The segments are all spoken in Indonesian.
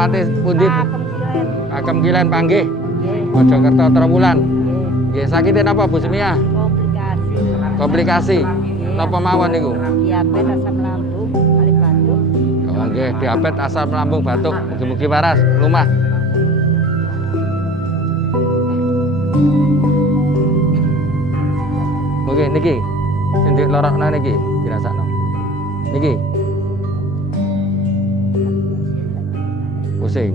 Alamatnya pundi? Agem Kilen panggih. Nggih. Mojokerto Trawulan. Nggih. Nggih, sakite napa Bu Semia? Komplikasi. Komplikasi. Napa mawon niku? Diabetes asam lambung, kali batuk. Oh nggih, diabetes asam lambung batuk. Mugi-mugi waras lumah. Oke, niki. Sing dilorokno niki dirasakno. Niki. Pusing.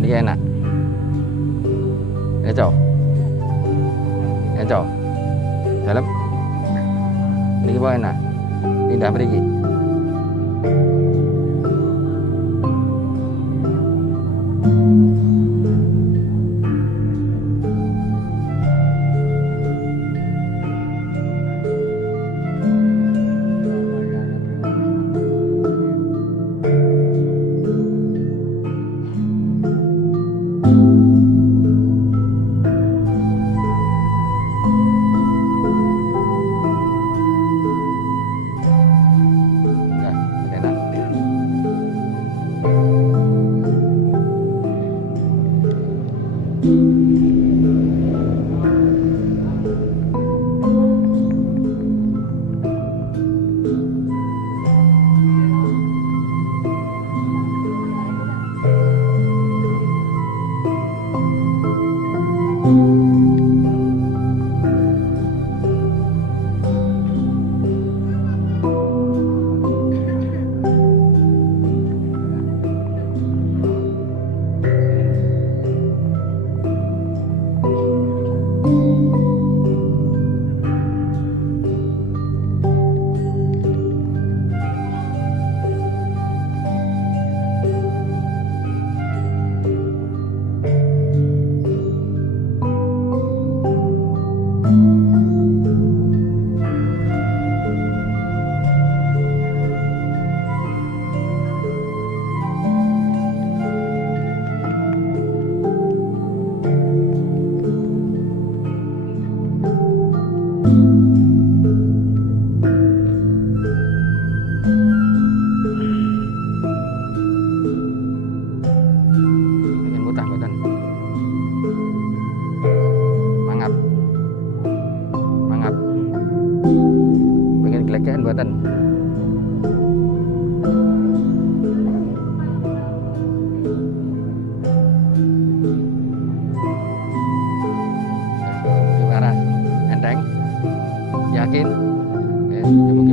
Niki enak. Eco. Eco. Dalam. Niki apa enak? Pindah mriki. Ya, enak. Pengen mutah mboten. Mangap. Mangap. Pengen gelegekan mboten. Mugi waras. Enteng. Yakin? Mugi